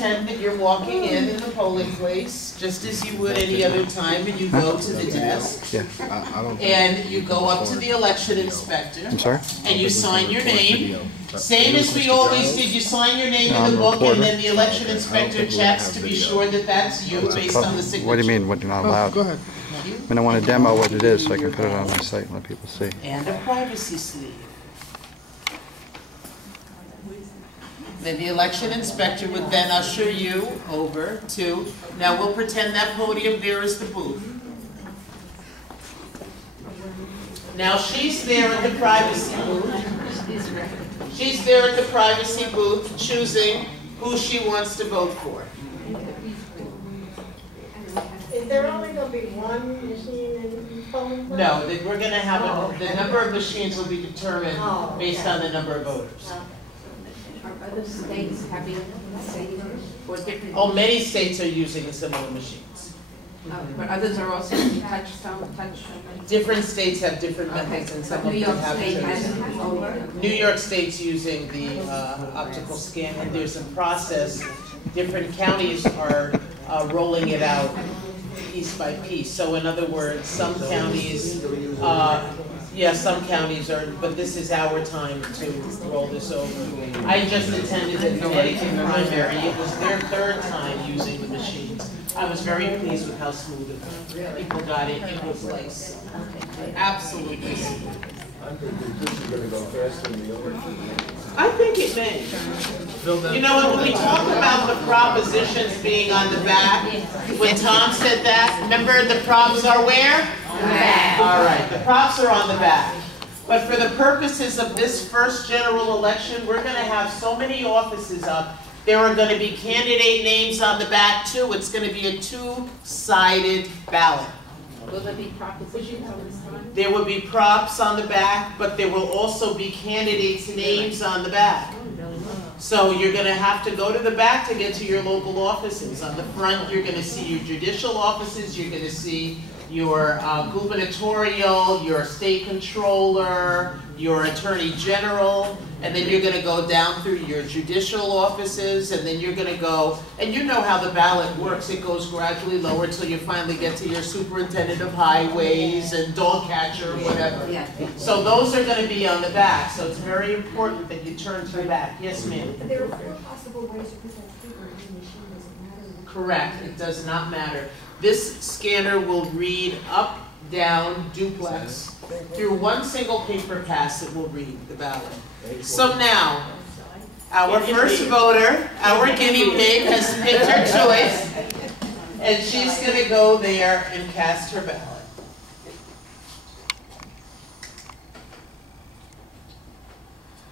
pretend that you're walking in the polling place, just as you would any other time, and you go to the desk. Yeah. And you go up to the election inspector. I'm sorry? And you sign your name. Same as we always did, you sign your name in the book, and then the election inspector checks to be sure that that's you based on the signature. What do you mean, what you're not allowed? Go ahead. I mean, I want to demo what it is so I can put it on my site and let people see. And a privacy sleeve. Then the election inspector would then usher you over to, now we'll pretend that podium there is the booth. Now she's there at the privacy booth. She's there at the privacy booth choosing who she wants to vote for. Is there only going to be one machine in polling place? No, we're going to have the number of machines will be determined based on the number of voters. Are other states having same or different? Oh, many states are using similar machines. But others are also using touch. Different states have different methods, and some of them have different. New York State's using the optical scan, and there's a process. Different counties are rolling it out piece by piece. So in other words, some counties, some counties are, but this is our time to roll this over. I just attended the Connecticut primary. It was their third time using the machines. I was very pleased with how smooth it went. People got it. It was like absolutely smooth. I think this is going to go faster than the election. I think it may. You know, when we talk about the propositions being on the back, when Tom said that, remember the props are where? On the back. All right, the props are on the back. But for the purposes of this first general election, we're going to have so many offices up. There are going to be candidate names on the back too. It's going to be a two-sided ballot. Will there be propositions on this time? There will be props on the back, but there will also be candidates' names on the back. So you're going to have to go to the back to get to your local offices. On the front, you're going to see your judicial offices, you're going to see your gubernatorial, your state controller, your attorney general, and then you're going to go down through your judicial offices, and then you're going to go, and you know how the ballot works. It goes gradually lower until you finally get to your superintendent of highways and dog catcher or whatever. So those are going to be on the back, so it's very important that you turn to the back. Yes, ma'am? There are four possible ways to present paper in the machine. Does it matter? Correct. It does not matter. This scanner will read up, down, duplex. Through one single paper pass, it will read the ballot. So now, our first voter, our guinea pig, has picked her choice, and she's going to go there and cast her ballot.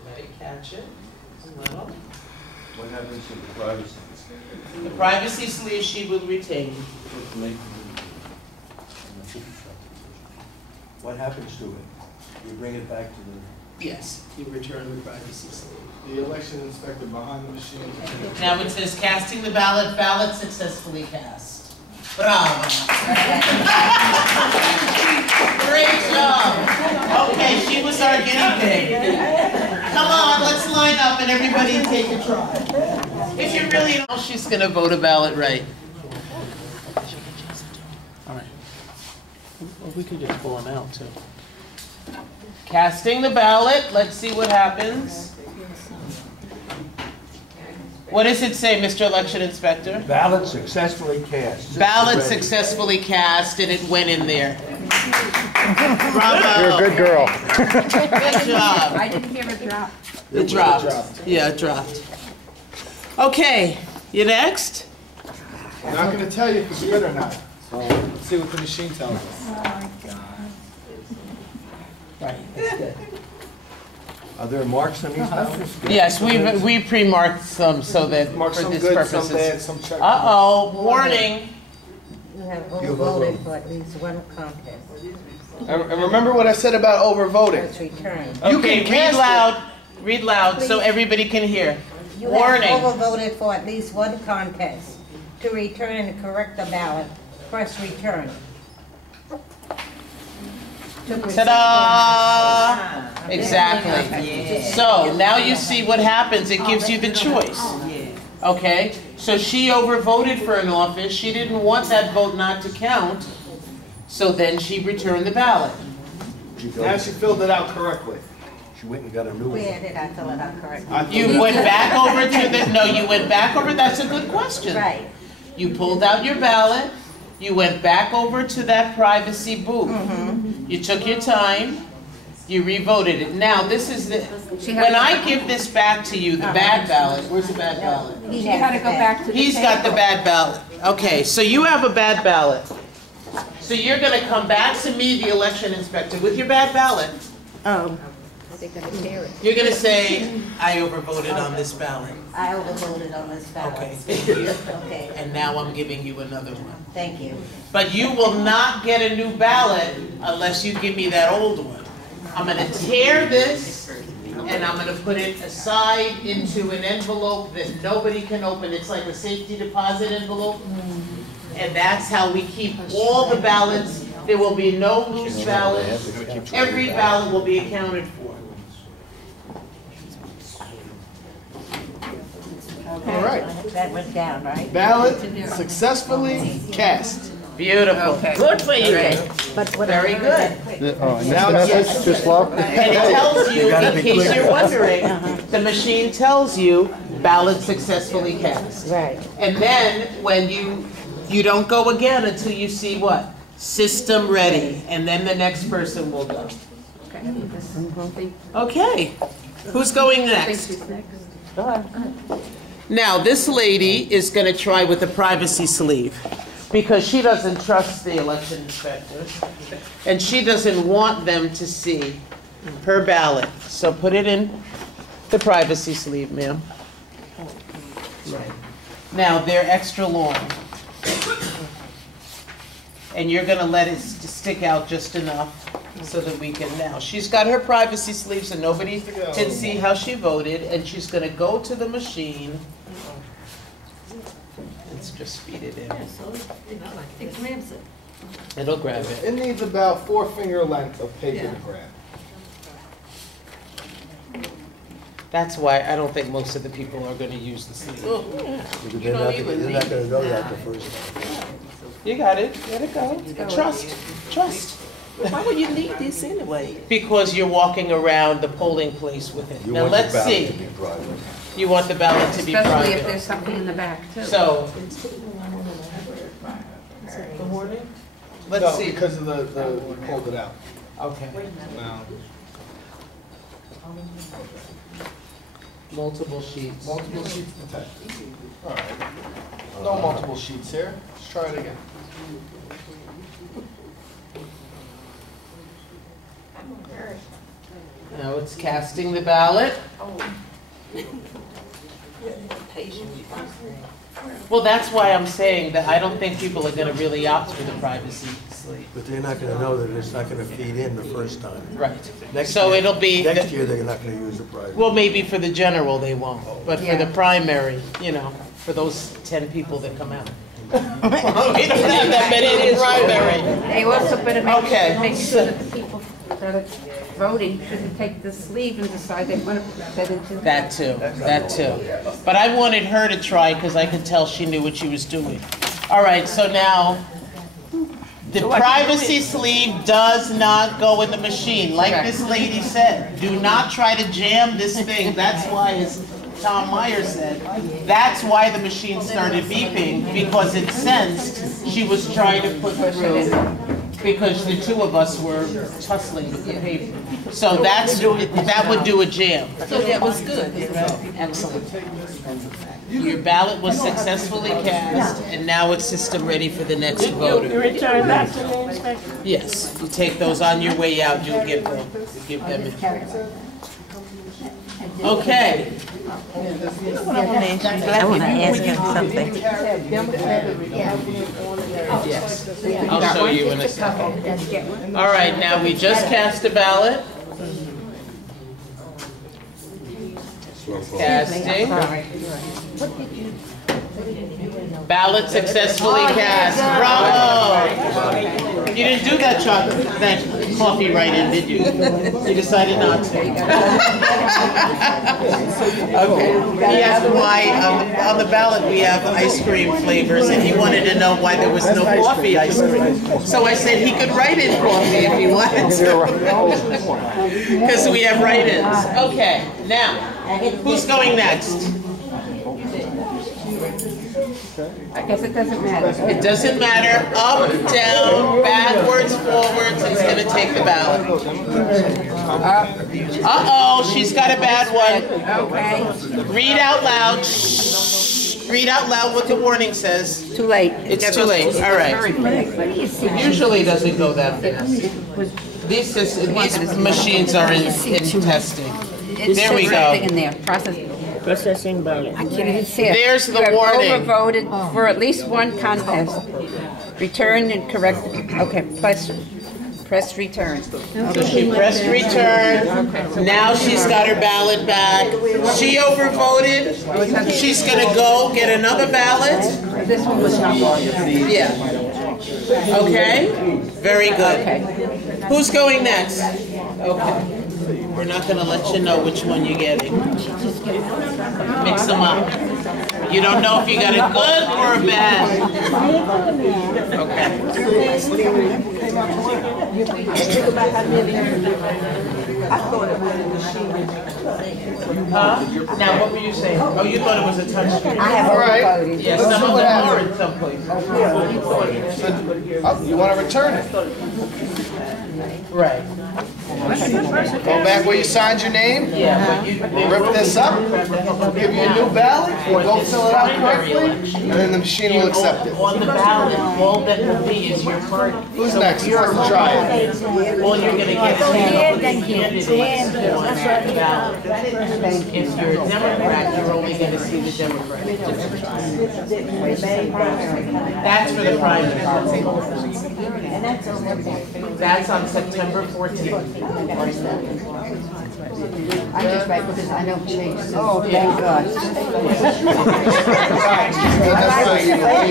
Let it catch it. A little. What happens to the privacy? The privacy sleeve she will retain. What happens to it? You bring it back to the... Yes, you return the privacy sleeve. The election inspector behind the machine. Now it says casting the ballot successfully cast. Bravo. Great job. Okay, she was our guinea pig. Come on, let's line up and everybody take a try. If you really know she's going to vote a ballot right. All right. Well, we could just pull them out too. Casting the ballot. Let's see what happens. What does it say, Mr. Election Inspector? Ballot successfully cast. Ballot successfully cast, and it went in there. Bravo. You're a good girl. Good job. I didn't hear it drop. It dropped. Yeah, it dropped. Okay, you next? I'm not going to tell you if it's good or not. So let's see what the machine tells us. Oh, God. Right, that's good. Are there marks on these ballots? Yes, we pre-marked some so that Mark for some this good, purposes. some bad, some check. Uh-oh, warning. You have overvoted for at least one contest. And remember what I said about overvoting. First return. You Okay, can read cast loud. Read loud so Please. everybody can hear. You Warning. have overvoted for at least one contest. To return and correct the ballot, press return. Ta-da! Exactly. So now you see what happens. It gives you the choice. Okay? So she overvoted for an office, she didn't want that vote not to count, so then she returned the ballot. Now she filled it out correctly. She went and got a new one. Where did I fill it out correctly? You went back over to the, no, you went back over, that's a good question. Right. You pulled out your ballot, you went back over to that privacy booth. You took your time, you revoted it. Now, this is the, when I give this back to you, the bad ballot, where's the bad ballot? He had to go back to the He's got the bad ballot. Okay, so you have a bad ballot. So you're gonna come back to me, the election inspector, with your bad ballot. They're gonna tear it. You're gonna say, I overvoted on this ballot. I overvoted on this ballot. Okay, thank you. Okay, And now I'm giving you another one. thank you. But you will not get a new ballot unless you give me that old one. I'm gonna tear this and I'm gonna put it aside into an envelope that nobody can open. It's like a safety deposit envelope. And that's how we keep all the ballots. There will be no loose ballots. Every ballot will be accounted for. All right. That went down, right? Ballot successfully cast. Beautiful. Good for you. But what Very good. Oh, I Now missed it's this, too slow? And it tells you, in case you're wondering, the machine tells you ballot successfully cast. Right. And then when you don't go again until you see what? System ready. And then the next person will go. Okay. Who's going next? Now, this lady is going to try with the privacy sleeve because she doesn't trust the election inspectors and she doesn't want them to see her ballot. So put it in the privacy sleeve, ma'am. Right. Now, they're extra long. And you're going to let it stick out just enough so that we can now. She's got her privacy sleeve so nobody can see how she voted, and she's going to go to the machine. Let's just feed it in. It'll grab it. It needs about 4-finger length of paper to grab. That's why I don't think most of the people are going to use the sleeve. They're not gonna know that the first time. You got it. Let it go. Trust. Trust. Why would you need this anyway? Because you're walking around the polling place with it. You Now want your let's ballot see. to be private. You want the ballot to be Especially if private. there's something in the back too. So, the warning? Let's No, see. because of the we pulled it out. Okay. Now, Multiple sheets. multiple sheets to type. All right. No multiple sheets here. Let's try it again. Now it's casting the ballot. Well, that's why I'm saying that I don't think people are going to really opt for the privacy sleeve. But they're not gonna know that it's not gonna feed in the first time. Right. Next So year- it'll be, Next year, they're not gonna use the private. well, maybe for the general they won't, but for Yeah. the primary, you know, for those 10 people that come out. We don't have that many in the primary. They also better Okay. make sure that the people that are voting shouldn't take the sleeve and decide they want to put that into. That too. But I wanted her to try because I could tell she knew what she was doing. All right, so now, the privacy sleeve does not go in the machine. Like this lady said, do not try to jam this thing. That's why, as Tom Meyer said, that's why the machine started beeping, because it sensed she was trying to put through, because the two of us were tussling with the paper. So that would do a jam. So that was good. Excellent. Your ballot was successfully cast, and now it's system ready for the next voter. Return back to the inspector. Yes, you take those on your way out, you'll give them. Okay. I want to ask him something. Yes. I'll show you in a second. All right, now we just cast a ballot. Casting. Ballot successfully cast. Bravo! You didn't do that coffee write-in, did you? You decided not to. Okay. He asked why on the ballot we have ice cream flavors, and he wanted to know why there was no coffee ice cream. So I said he could write in coffee if he wanted to. Because we have write-ins. Okay, now, who's going next? I guess it doesn't matter. It doesn't matter. Up, down, backwards, forwards. It's going to take the ballot. Uh-oh, she's got a bad one. Okay. Read out loud. Shh. Read out loud what the warning says. Too late. It's too late. All right. Usually doesn't go that fast. These machines are in testing. There we go. In there. Processing ballot. I can't even see it. There's the You have warning. overvoted for at least one contest. Return and correct. Okay, press return. So she pressed return. Now she's got her ballot back. She overvoted. She's going to go get another ballot. This one was not voted. Yeah. Okay? Very good. Okay. Who's going next? Okay. We're not going to let you know which one you're getting. Mix them up. You don't know if you got a good or a bad. Okay. Huh? Now, what were you saying? Oh, you thought it was a touchscreen. I have overvoted. Yeah, some of them are in some places. Oh, you want to return it? Right. Go back where you signed your name. Yeah, but you Rip this up. We'll give you a new ballot. You go fill it out correctly, and then the machine will accept it. On the ballot, all that will be is your party. Who's next? Who wants to try it? All you're gonna get is candidates on that ballot. If you're a Democrat, you're only gonna see the Democrat. That's for the primary. That's on September 14th. I just write because I don't change. Oh, thank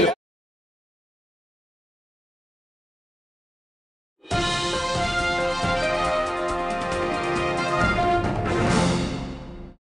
God.